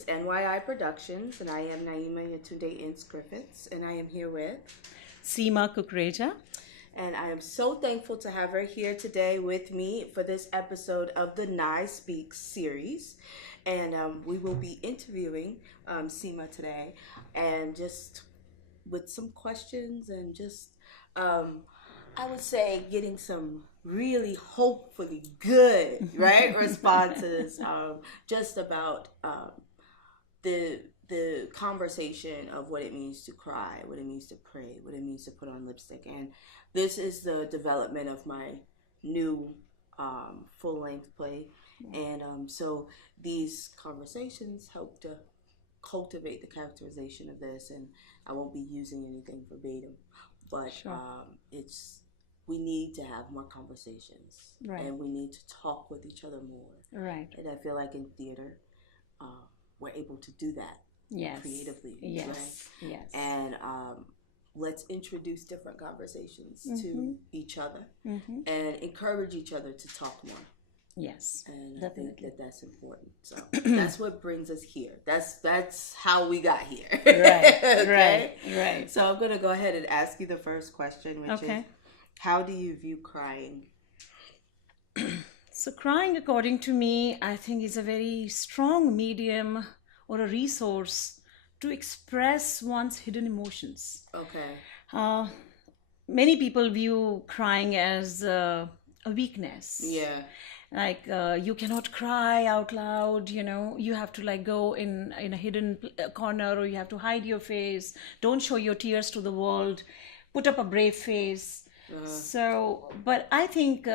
is NYI Productions, and I am Naima Yetunde Ince-Griffiths, and I am here with Seema Kukreja. And I am so thankful to have her here today with me for this episode of the N.Y I Speaks series. And we will be interviewing Seema today, and just with some questions and just, I would say, getting some really hopefully good, right, responses just about the conversation of what it means to cry, what it means to pray, what it means to put on lipstick. And this is the development of my new full-length play. And so these conversations help to cultivate the characterization of this, and I won't be using anything verbatim, but we need to have more conversations, and we need to talk with each other more. Right. And I feel like in theater, we're able to do that creatively. Yes. Right? Yes. And let's introduce different conversations to each other and encourage each other to talk more. Yes, and definitely. I think that's important. So that's what brings us here. That's how we got here. Right, okay? right. So I'm gonna go ahead and ask you the first question, which is, how do you view crying? So crying, according to me, I think is a very strong medium or a resource to express one's hidden emotions. Okay. Many people view crying as a weakness. Yeah. Like you cannot cry out loud, you have to go in a hidden corner, or you have to hide your face, don't show your tears to the world, put up a brave face. But I think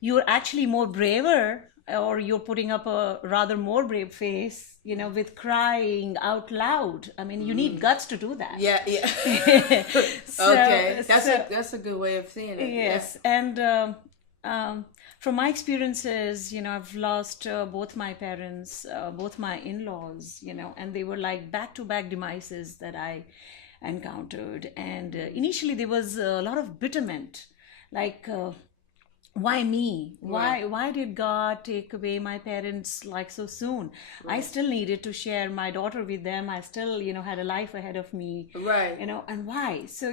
you're actually more braver, or you're putting up a rather more brave face, with crying out loud. I mean, you need guts to do that. Yeah. Okay, that's a good way of seeing it. Yes, and from my experiences, I've lost both my parents, both my in-laws, and they were like back-to-back demises that I encountered. And initially there was a lot of bitterment, like, why me? Why did God take away my parents so soon? I still needed to share my daughter with them. I still, had a life ahead of me. Right. And why? So,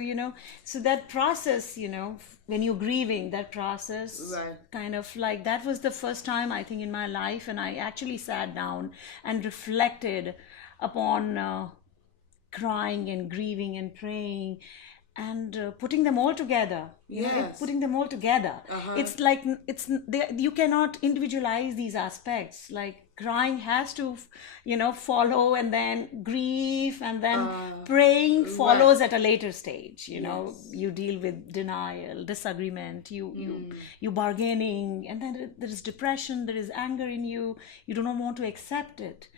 so that process, when you're grieving, that process, kind of that was the first time, I think, in my life, and I actually sat down and reflected upon crying and grieving and praying, and putting them all together. Putting them all together. It's like you cannot individualize these aspects. Like crying has to, follow, and then grief, and then praying follows at a later stage. You deal with denial, disagreement, you bargaining, and then there is depression, there is anger in you. You do not want to accept it.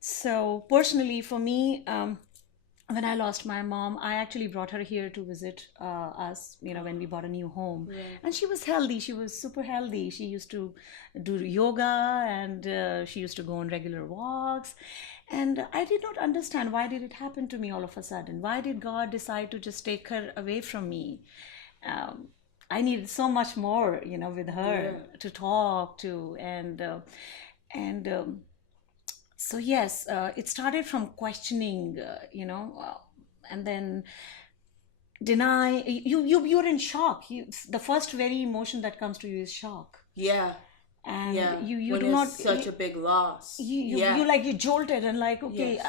So personally, for me, when I lost my mom, I actually brought her here to visit us, when we bought a new home. And she was healthy. She was super healthy. She used to do yoga, and she used to go on regular walks. And I did not understand, why did it happen to me all of a sudden? Why did God decide to just take her away from me? I needed so much more, with her to talk to. So yes, it started from questioning, and then deny. You're in shock. The first very emotion that comes to you is shock. Yeah. And you when do it's not such a big loss. You jolted, and okay,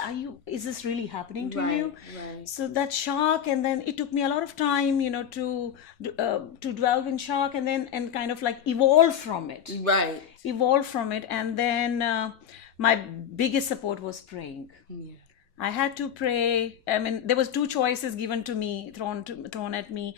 is this really happening to you? Right. So that shock, and then it took me a lot of time, to dwell in shock, and then kind of evolve from it. Right. Evolve from it, and then. My biggest support was praying. Yeah. I had to pray. I mean, there was two choices given to me, thrown at me.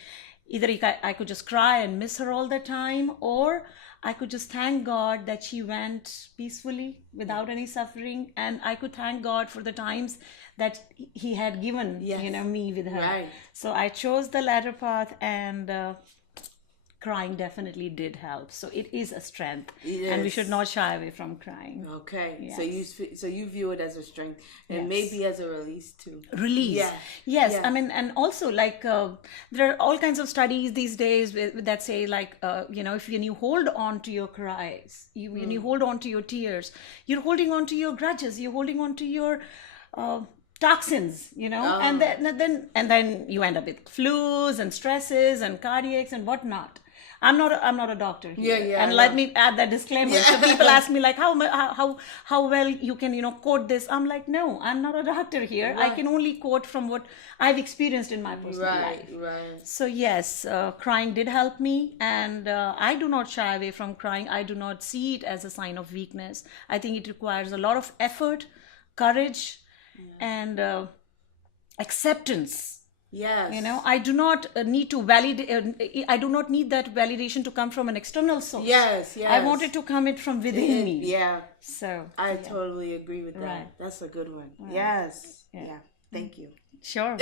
Either I could just cry and miss her all the time, or I could just thank God that she went peacefully without any suffering, and I could thank God for the times that He had given, me with her. Right. So I chose the latter path, and crying definitely did help. So it is a strength, It and we is. should not shy away from crying. Okay, Yes. so you view it as a strength, and Yes. maybe as a release too. Release. Yeah. Yes. Yeah. I mean, and also like there are all kinds of studies these days that say like if when you hold on to your cries, when you hold on to your tears, you're holding on to your grudges, you're holding on to your toxins, and then you end up with flus and stresses and cardiacs and whatnot. I'm not a doctor here. Yeah, and let me add that disclaimer. So people ask me like, how well you can quote this. I'm like, no, I'm not a doctor here. I can only quote from what I've experienced in my personal life. Right. So yes, crying did help me, and I do not shy away from crying. I do not see it as a sign of weakness. I think it requires a lot of effort, courage, and acceptance. Yes. I do not need to validate. I do not need that validation to come from an external source. Yes. I want it to come from within me. Yeah. So I totally agree with that. Right. That's a good one. Right. Yes. Yeah. Thank you. Sure.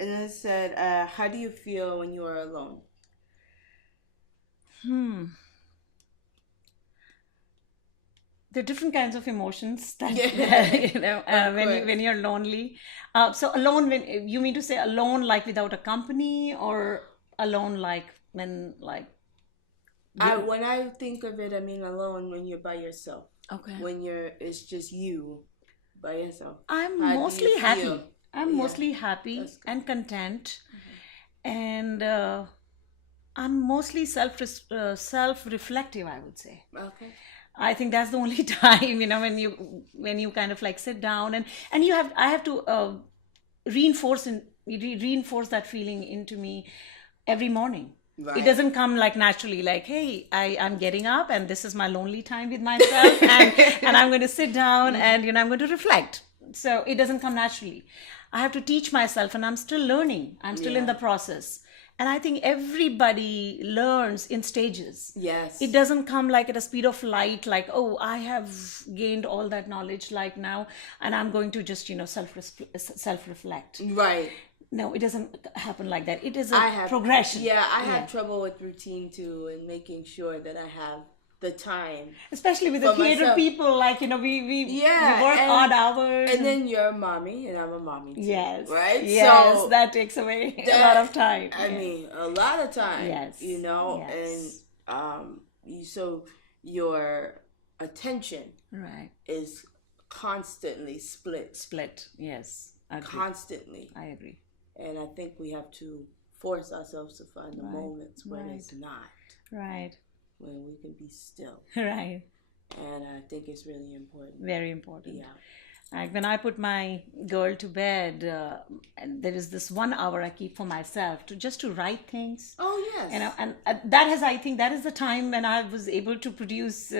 And it said, how do you feel when you are alone? There are different kinds of emotions that when you're lonely. So alone, when you mean to say alone, like without a company, or alone like when like. When I think of it, I mean alone when you're by yourself. Okay. When it's just you by yourself. I'm mostly happy. I'm mostly happy and content, and I'm mostly self-reflective, I would say. Okay. I think that's the only time, when you kind of like sit down and I have to reinforce that feeling into me every morning. Right. It doesn't come like naturally, like, hey, I'm getting up and this is my lonely time with myself and I'm going to sit down and I'm going to reflect. So it doesn't come naturally. I have to teach myself, and I'm still learning. I'm still in the process. And I think everybody learns in stages. Yes. It doesn't come like at a speed of light, like, oh, I have gained all that knowledge like now, and I'm going to just, self-reflect. Right. No, it doesn't happen like that. It is a progression. Yeah, I have trouble with routine too, and making sure that I have the time. Especially with the theater people, like, we work odd hours. And then you're a mommy, and I'm a mommy too. Yes. Right? Yes, so that takes away a lot of time. I mean, a lot of time. Yes. Yes. And so your attention is constantly split. Yes. Constantly. I agree. And I think we have to force ourselves to find the moments when it's not. Right. When we can be still. Right. And I think it's really important. Very important. Yeah. Like when I put my girl to bed, and there is this 1 hour I keep for myself to write things. Oh, yes. And I think that is the time when I was able to produce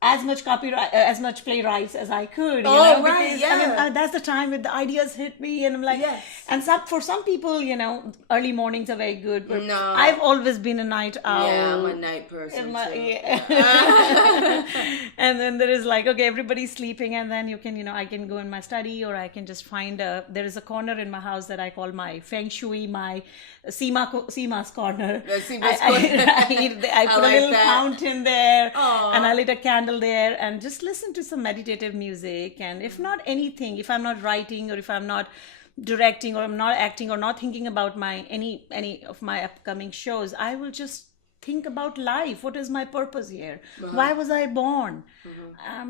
as much copyright, as much playwrights as I could. Right, because, I mean, that's the time when the ideas hit me, and I'm like, yes. And for some people, early mornings are very good. But no, I've always been a night owl. Yeah, I'm a night person too. And then there is like, okay, everybody's sleeping, and then I can go in my study, or I can just find there is a corner in my house that I call my feng shui, my Seema's corner. I put a little fountain there. Aww. And I lit a candle there and just listen to some meditative music. And if not anything, if I'm not writing, or if I'm not directing, or I'm not acting, or not thinking about any of my upcoming shows, I will just think about life. What is my purpose here? Why was I born? I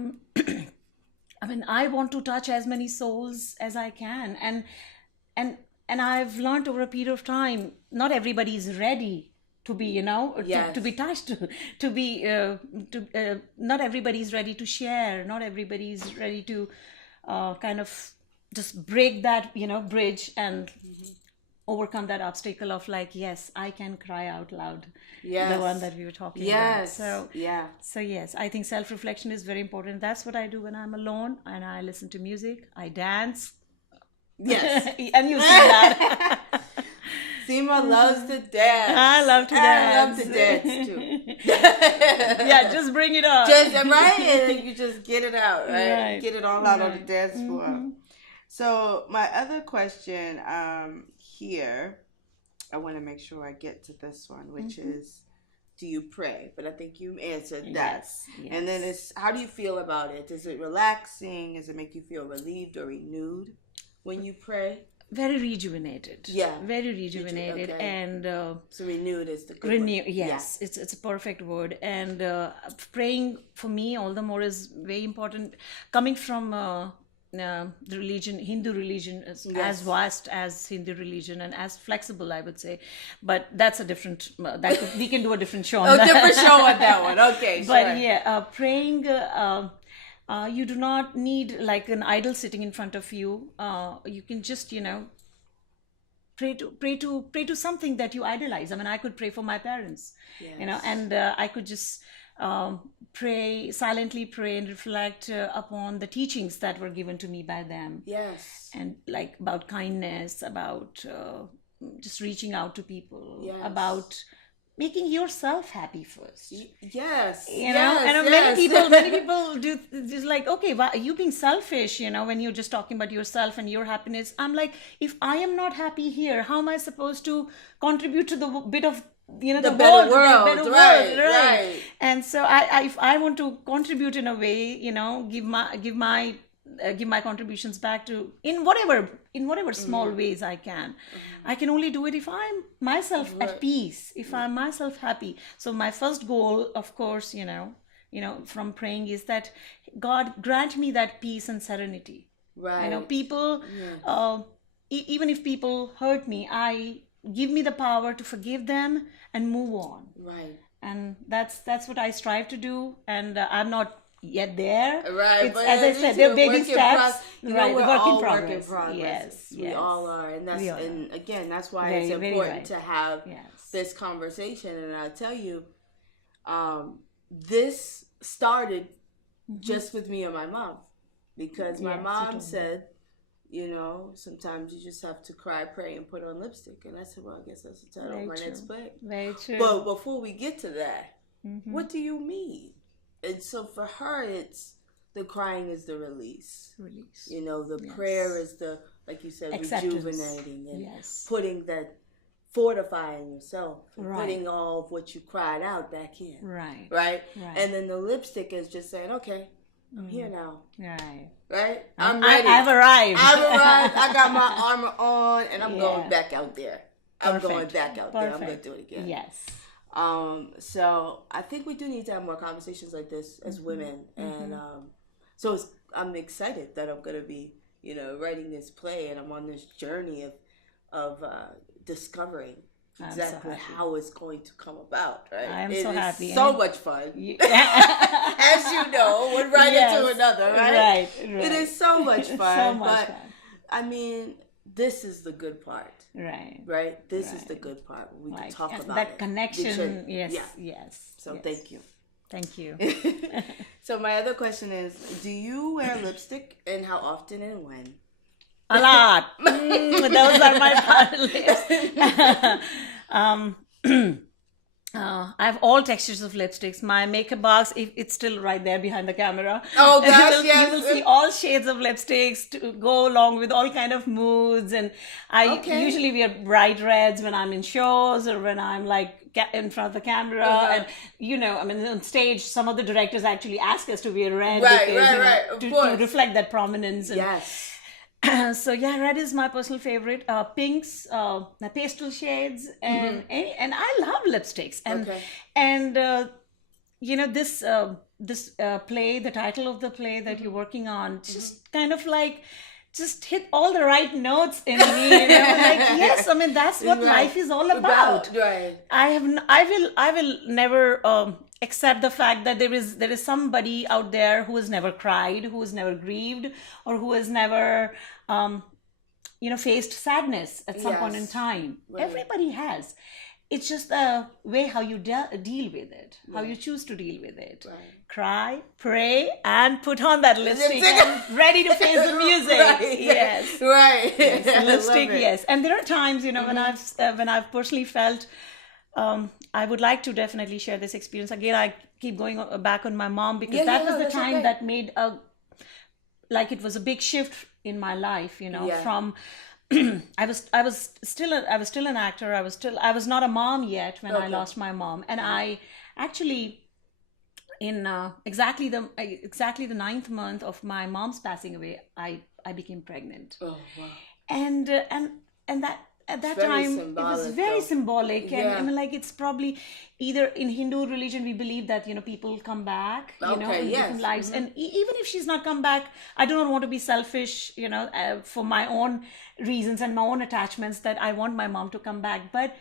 mean, I want to touch as many souls as I can, and I've learned over a period of time, not everybody is ready to be, to be touched, not everybody is ready to share. Not everybody is ready to kind of just break that, bridge and overcome that obstacle of like, yes, I can cry out loud. Yes. The one that we were talking about. So yes, I think self-reflection is very important. That's what I do when I'm alone, and I listen to music, I dance. Yes. And you see that. Seema loves to dance. I love to dance. I love to dance too. Yeah, just bring it on. Right? And then you just get it out, right? Get it all out on the dance floor. So my other question here I want to make sure I get to this one, which is, do you pray? But I think you answered that. Yes. And then it's, how do you feel about it? Is it relaxing? Does it make you feel relieved or renewed when you pray? Very rejuvenated. Yeah. Very rejuvenated. Okay. And so renewed is the good word. Yes, yeah. It's a perfect word. And praying for me all the more is very important. Coming from the religion, Hindu religion, is as vast as Hindu religion and as flexible, I would say. But that's a different. We can do a different show on that. Different show on that one. Okay. But praying. You do not need like an idol sitting in front of you. You can just, pray to something that you idolize. I mean, I could pray for my parents, and I could just silently pray and reflect upon the teachings that were given to me by them. Yes. And like about kindness, about just reaching out to people, about making yourself happy first. Yes. Many people do just like, okay, well, are you being selfish, when you're just talking about yourself and your happiness? I'm like, if I am not happy here, how am I supposed to contribute to the bit of the better world, right? And so if I want to contribute in a way, give my contributions back to in whatever small ways I can. I can only do it if I'm myself at peace, if I'm myself happy. So my first goal, of course, from praying is that God grant me that peace and serenity. Right. People, even if people hurt me, I give me the power to forgive them and move on. Right. And that's what I strive to do. And I'm not yet there. Right. But as I said, they're baby steps. Right. We're all work in progress. Yes. We all are. And that's why it's important to have this conversation. And I'll tell you, this started just with me and my mom. Because my mom said, sometimes you just have to cry, pray, and put on lipstick. And I said, well, I guess that's the title of my next play. Very true. But before we get to that, what do you mean? And so for her, it's the crying is the release. The prayer is the, like you said, rejuvenating and putting that, fortifying yourself, putting all of what you cried out back in. Right. And then the lipstick is just saying, okay, I'm here now. Right? I'm ready. I've arrived. I got my armor on, and I'm going back out there. I'm going back out there. I'm going to do it again. Yes. So I think we do need to have more conversations like this as women. And so I'm excited that I'm going to be, writing this play, and I'm on this journey of discovering exactly how it's going to come about, right? I'm so happy. So much fun. As you know, one right into another, right? It is so much fun. But I mean, this is the good part. Right? This is the good part. We can talk about that connection. Yes. So thank you. Thank you. So my other question is, do you wear lipstick, and how often and when? A lot. Those are my lips. I have all textures of lipsticks. My makeup box, it's still right there behind the camera. Oh gosh, you will see all shades of lipsticks to go along with all kind of moods. And I usually wear bright reds when I'm in shows or when I'm like in front of the camera. And on stage, some of the directors actually ask us to wear red to reflect that prominence. And, so red is my personal favorite. Pinks, pastel shades, and I love lipsticks. And this play, the title of the play that you're working on, just kind of like just hit all the right notes in me. That's what life is all about. I will never accept the fact that there is somebody out there who has never cried, who has never grieved, or who has never faced sadness at some point in time. Everybody has. It's just the way how you deal with it, how you choose to deal with it. Cry, pray, and put on that lipstick and ready to face the music. Yes. Lipstick, yes. And there are times, when I've personally felt I would like to definitely share this experience. Again, I keep going back on my mom because that was the time that made it was a big shift in my life, from I was still an actor. I was not a mom yet when I lost my mom, and I actually, in exactly the ninth month of my mom's passing away, I became pregnant. Oh wow! And that at that time it was very symbolic, and I mean, like, it's probably either in Hindu religion we believe that people come back, in different lives, and even if she's not come back, I do not want to be selfish, for my own reasons and my own attachments, that I want my mom to come back. But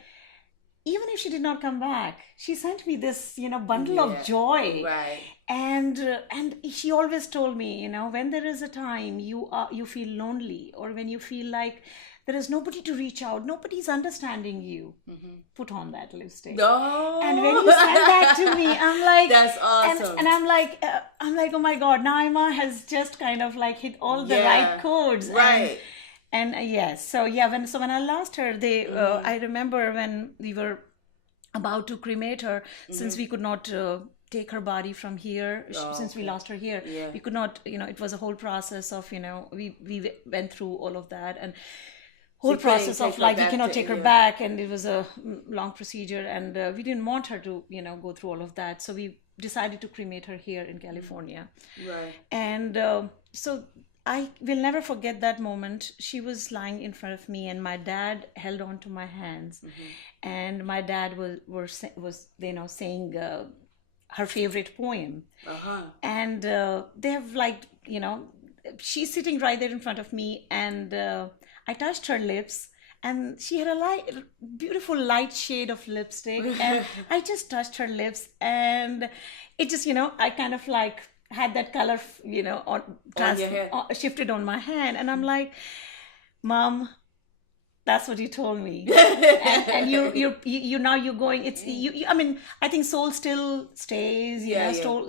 even if she did not come back, she sent me this, bundle of joy. Right. And she always told me, when there is a time you feel lonely, or when you feel like there is nobody to reach out, nobody's understanding you, put on that lipstick. Oh. And when you sent that to me, I'm like, that's awesome. And I'm like, oh my God, Naima has just kind of like hit all the right chords. Right. And yes, so when I lost her, I remember when we were about to cremate her, since we could not take her body from here, since we lost her here, we could not, it was a whole process of, we went through all of that, and whole process of like, we cannot take her back, and it was a long procedure, and we didn't want her to, go through all of that, so we decided to cremate her here in California. Right. And so I will never forget that moment. She was lying in front of me, and my dad held on to my hands, and my dad was saying her favorite poem, and they have, like, she's sitting right there in front of me, and I touched her lips, and she had a beautiful light shade of lipstick, and I just touched her lips, and it just, I kind of like had that color, shifted on my hand, and I'm like, Mom, that's what you told me. and you now you're going, it's I mean, I think soul still stays,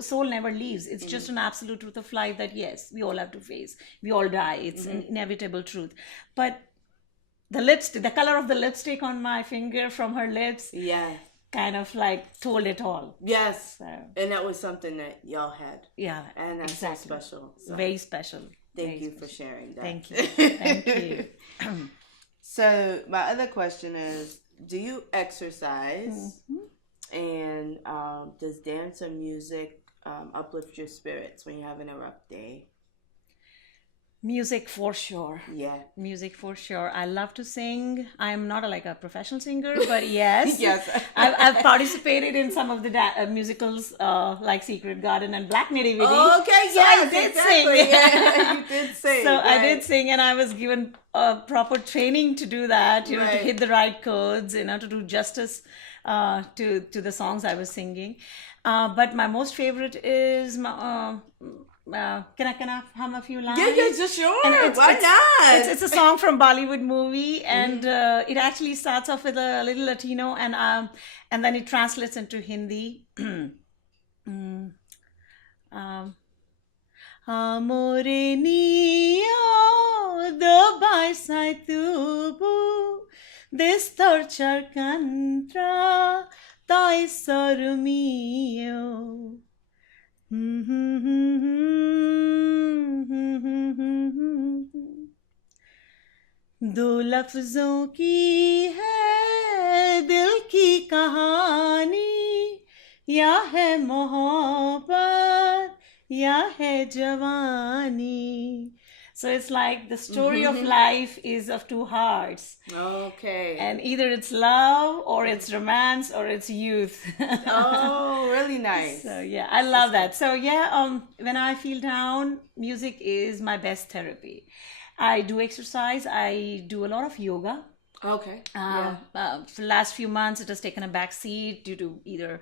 soul never leaves. It's just an absolute truth of life that yes, we all have to face, we all die, it's an inevitable truth. But the lipstick, the color of the lipstick on my finger from her lips, kind of like told it all. Yes. So. And that was something that y'all had. Yeah. And that's so special. So. Very special. Thank you for sharing that. Thank you. Thank you. So my other question is, do you exercise? And does dance or music uplift your spirits when you're having a rough day? Music for sure. Yeah. Music for sure. I love to sing. I'm not a professional singer, but yes. Yes. I've participated in some of the musicals like Secret Garden and Black Nitty Gritty. Oh, okay, so yes, I did exactly. sing. Yeah, you did sing. So I did sing, and I was given proper training to do that, to hit the right chords, to do justice to the songs I was singing. But my most favorite is can I hum a few lines? Yeah, just sure. Why not? It's a song from Bollywood movie, and it actually starts off with a little Latino, and then it translates into Hindi. Amore niyo dabai sai tubu destorchar kantra tai sormiyo. दो लफ्जों की है दिल की कहानी, या है मोहब्बत या है जवानी. So it's like the story of life is of two hearts. Okay. And either it's love, or it's romance, or it's youth. Oh, really nice. So yeah, I love that. So yeah, when I feel down, music is my best therapy. I do exercise. I do a lot of yoga. Okay. For the last few months, it has taken a back seat due to either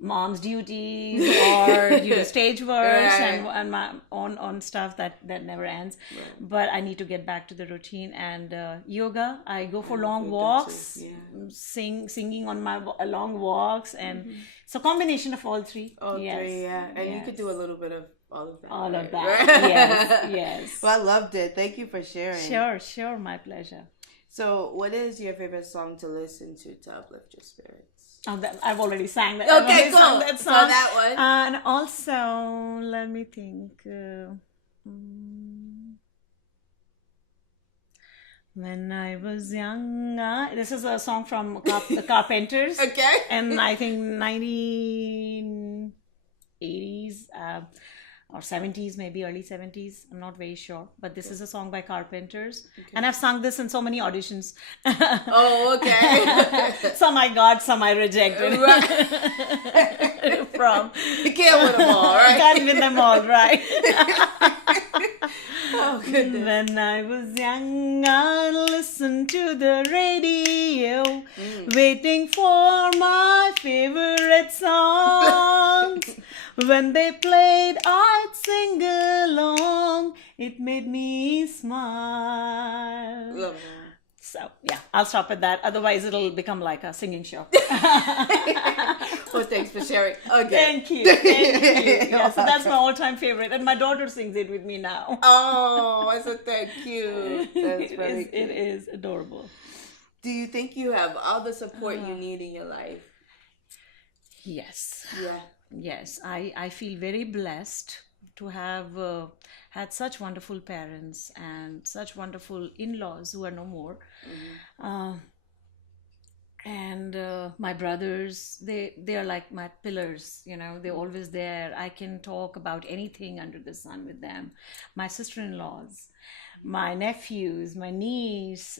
mom's duties or due to stage works and my own stuff that never ends. But I need to get back to the routine, and yoga. I go for long walks, singing on my long walks, and it's a combination of all three. Three, yeah. And you could do a little bit of all of that. All of that, yes. Well, I loved it. Thank you for sharing. Sure, my pleasure. So, what is your favorite song to listen to uplift your spirits? Oh, I've already sang that. Okay, cool. That song. So that one. And also, let me think. When I was young, this is a song from the Carpenters. Okay. And I think 1980s or 70s, maybe early 70s. I'm not very sure. But this is a song by Carpenters. Okay. And I've sung this in so many auditions. Oh, okay. Some I got, some I rejected. Right. From. You can't win them all, right? Can't win them all, right? Oh, goodness. When I was young, I listened to the radio, waiting for my favorite songs. When they played, I'd sing along. It made me smile. Love that. So, yeah, I'll stop at that. Otherwise, it'll become like a singing show. Well, thanks for sharing. Okay. Thank you. Thank you. Yeah, so that's my all-time favorite. And my daughter sings it with me now. Oh, I said thank you. That's very cute. It is adorable. Do you think you have all the support you need in your life? Yes. Yeah. Yes. I feel very blessed to have had such wonderful parents and such wonderful in-laws who are no more. And my brothers, they are like my pillars, you know, they're always there. I can talk about anything under the sun with them. My sister-in-laws, my nephews, my niece,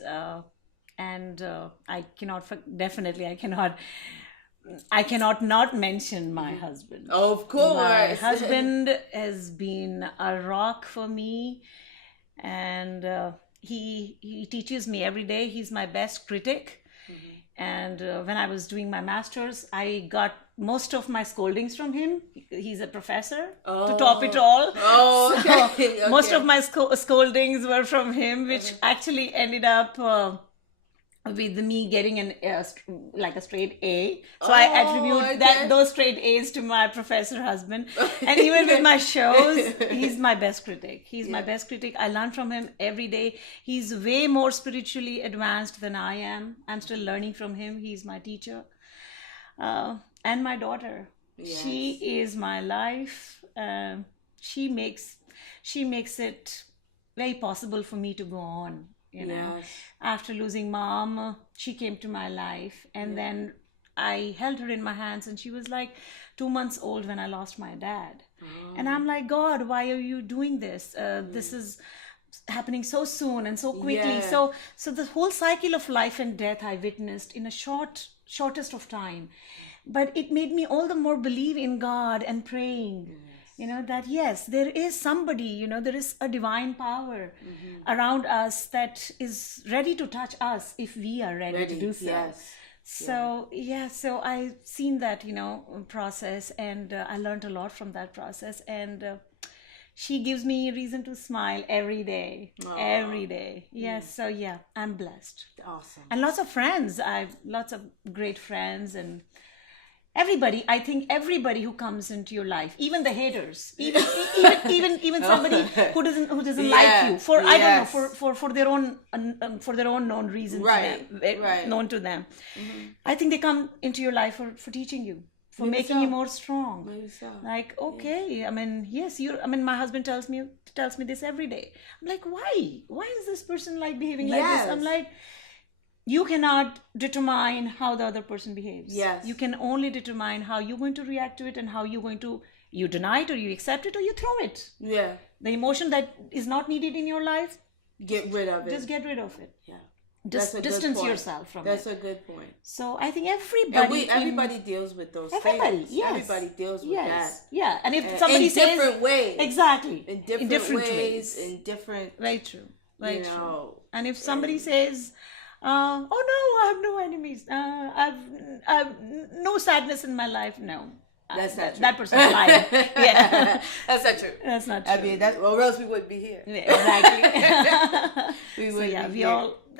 and I cannot not mention my husband. Of course. My husband has been a rock for me, and he teaches me every day. He's my best critic. And when I was doing my master's, I got most of my scoldings from him. He's a professor to top it all. Oh, okay. Okay. Most of my scoldings were from him, which actually ended up with me getting a straight A. So I attribute those straight A's to my professor husband. And even with my shows, he's my best critic. He's my best critic. I learn from him every day. He's way more spiritually advanced than I am. I'm still learning from him. He's my teacher. And my daughter. Yes. She is my life. She makes it very possible for me to go on. You know, after losing mom, she came to my life, and then I held her in my hands, and she was like 2 months old when I lost my dad. And I'm like, God, why are you doing this? This is happening so soon and so quickly. So the whole cycle of life and death I witnessed in a shortest of time. But it made me all the more believe in God and praying. You know, that yes, there is somebody, you know, there is a divine power around us that is ready to touch us if we are ready to do so. Yes. So, so I've seen that, you know, process, and I learned a lot from that process. And she gives me a reason to smile every day. Aww. Every day. Yes. So, yeah, I'm blessed. Awesome. And lots of friends. I've lots of great friends, and everybody, I think everybody who comes into your life, even the haters, even somebody who doesn't like you for I don't know for their own known reasons, known to them. I think they come into your life for teaching you, for making you more strong. Maybe so. Like, okay, I mean, yes, my husband tells me this every day. I'm like, why is this person like behaving like this? I'm like, you cannot determine how the other person behaves. Yes. You can only determine how you're going to react to it, and how you're going to, you deny it, or you accept it, or you throw it. Yeah. The emotion that is not needed in your life, get rid of it. Just get rid of it. Yeah. Distance yourself from That's a good point. So I think everybody deals with those things. Yes. Everybody deals with that. Yeah. And if somebody says... In different ways. Exactly. In different ways. In different... Very true. Very true. And if somebody says... oh no, I have no enemies. I've no sadness in my life. No, that's not true. That person's lying. Yeah, that's not true. That's not true. I mean, or else we wouldn't be here. Yeah, exactly.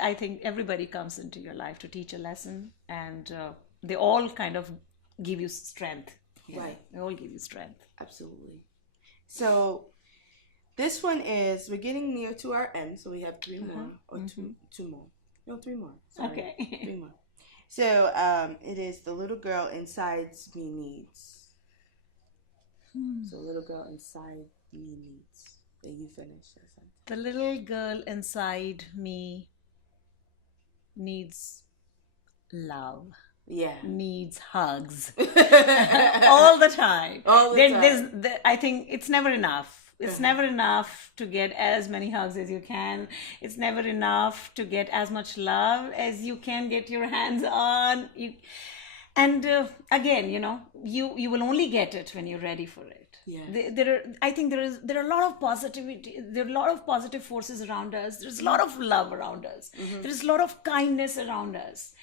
I think everybody comes into your life to teach a lesson, and they all kind of give you strength. Right. They all give you strength. Absolutely. So this one we're getting near to our end, so we have 3 more or two more. No, 3 more. Sorry. Okay. 3 more. So it is The Little Girl Inside Me Needs. So Little Girl Inside Me Needs. And you finish that sentence. The little girl inside me needs love. Yeah. Needs hugs. All the time. All the time. I think it's never enough. It's never enough to get as many hugs as you can. It's never enough to get as much love as you can get your hands on. Again, you will only get it when you're ready for it. Yeah. I think there are a lot of positivity. There are a lot of positive forces around us. There's a lot of love around us. There's a lot of kindness around us.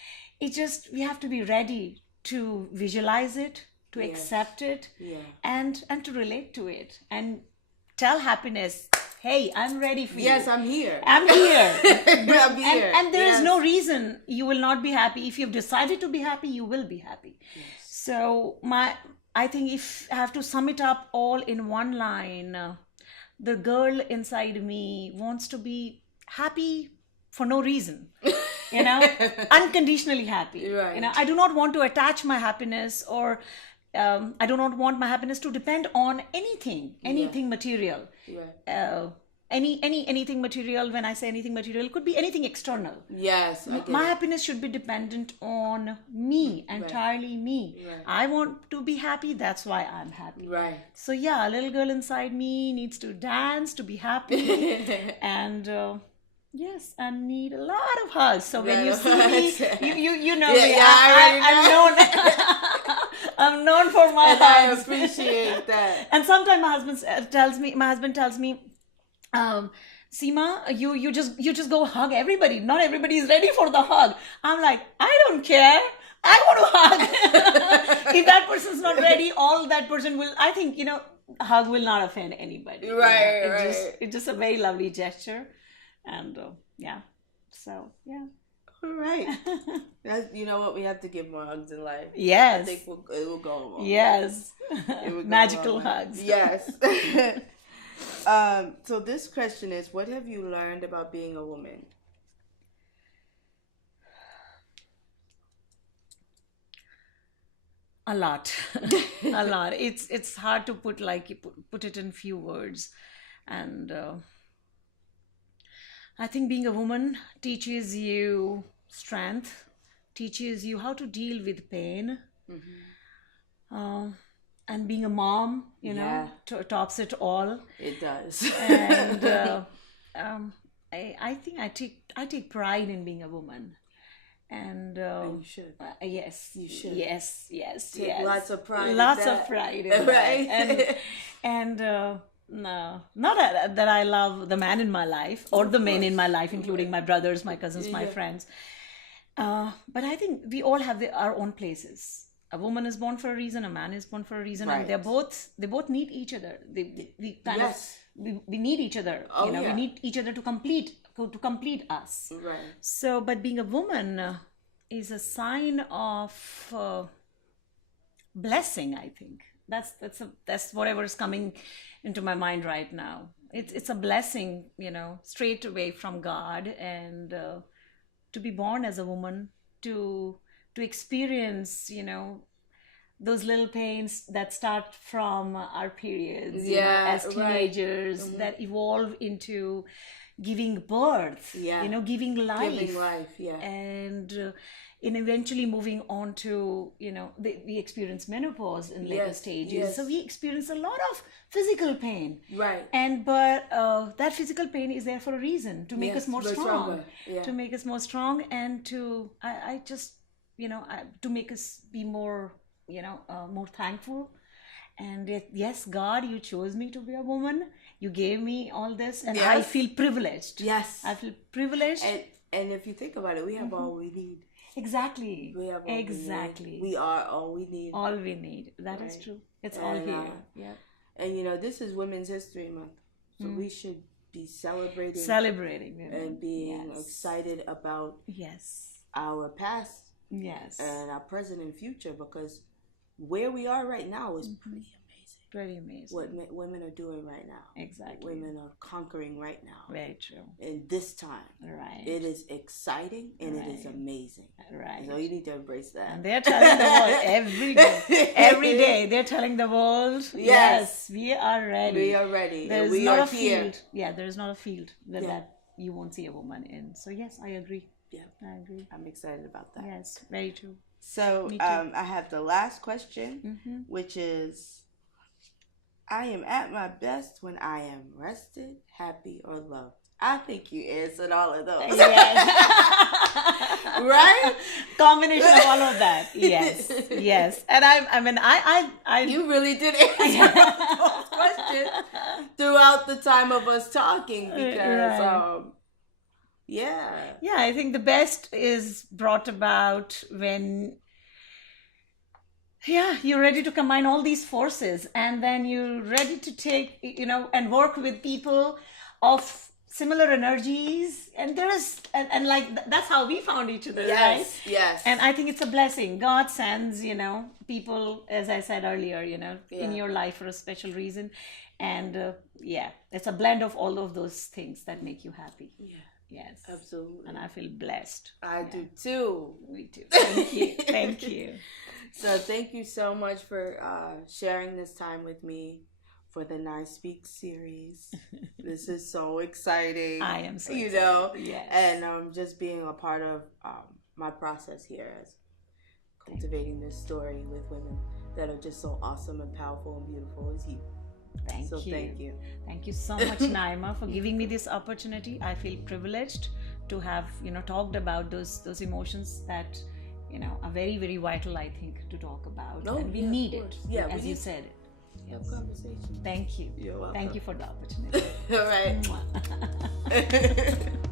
It's just we have to be ready to visualize it, to accept it, and to relate to it, and tell happiness, hey, I'm ready for you. Yes, I'm here. I'm here. I'm here. And there is no reason you will not be happy. If you've decided to be happy, you will be happy. Yes. So I think if I have to sum it up all in one line, the girl inside me wants to be happy for no reason. Unconditionally happy. Right. I do not want to attach my happiness, or I do not want my happiness to depend on anything material. Right. Anything material. When I say anything material, it could be anything external. Yes. My happiness should be dependent on me, entirely me. Right. I want to be happy. That's why I'm happy. Right. So yeah, a little girl inside me needs to dance to be happy, and. Yes, I need a lot of hugs. So when you see me, you know me. I'm known. I'm known for my hugs. I appreciate that. And sometimes my husband tells me, Seema, you just go hug everybody. Not everybody is ready for the hug. I'm like, I don't care. I want to hug. If that person's not ready, all that person will. I think hug will not offend anybody. Right. It's just a very lovely gesture. And so all right. You know what? We have to give more hugs in life. Yes. I think it will go along. Yes. Magical hugs. Yes. So this question is, what have you learned about being a woman? A lot. A lot. It's hard to put it in few words, and I think being a woman teaches you strength, teaches you how to deal with pain. And being a mom, tops it all. It does. And I think I take pride in being a woman. And you should. Yes, you should. Yes. Take lots of pride. Lots of pride in that. Right. And no, not that I love the man in my life or the men in my life, including my brothers, my cousins, my friends. But I think we all have our own places. A woman is born for a reason. A man is born for a reason, and they both need each other. We need each other. We need each other to complete us. Right. So, but being a woman is a sign of blessing. I think that's whatever is coming into my mind right now. It's a blessing, straight away from God, and to be born as a woman, to experience, those little pains that start from our periods, as teenagers, that evolve into giving birth, giving life, and in eventually moving on to, we experience menopause in later stages. So we experience a lot of physical pain. Right. But that physical pain is there for a reason, to make us more strong. To make us more strong, and to, to make us be more, more thankful. And yes, God, you chose me to be a woman. You gave me all this, and I feel privileged. Yes. I feel privileged. And if you think about it, we have all we need. Exactly. We have all exactly. We are all we need. All we need. That is true. It's all here. And this is Women's History Month, so we should be celebrating women. And being excited about our past, and our present and future, because where we are right now is pretty amazing. Pretty amazing. What women are doing right now. Exactly. Women are conquering right now. Very true. In this time. Right. It is exciting and it is amazing. Right. So you need to embrace that. And they're telling the world every day. Every day they're telling the world, yes, we are ready. We are ready. There's we not are a here. field. Yeah, there's not a field that you won't see a woman in. So yes, I agree. Yeah, I agree. I'm excited about that. Yes, very true. So I have the last question, which is, I am at my best when I am rested, happy, or loved. I think you answered all of those. Yes. Right? Combination of all of that. Yes. Yes. And I you really did answer those questions throughout the time of us talking because yeah, I think the best is brought about when you're ready to combine all these forces, and then you're ready to take, and work with people of similar energies, and and like that's how we found each other. Right? Yes. And I think it's a blessing. God sends, people, as I said earlier, in your life for a special reason. And it's a blend of all of those things that make you happy. Yes, absolutely. And I feel blessed. I do too. Me too. Thank you. Thank you. So thank you so much for sharing this time with me for the N.Y I Speaks series. This is so exciting. I am so excited. Yes. And just being a part of my process here as cultivating this story with women that are just so awesome and powerful and beautiful as you. Thank you. Thank you. Thank you so much, Naima, for giving me this opportunity. I feel privileged to have, talked about those emotions that, are very, very vital, I think, to talk about. And we need it, as you said. Have conversation. Thank you. You're welcome. Thank you for the opportunity. All right.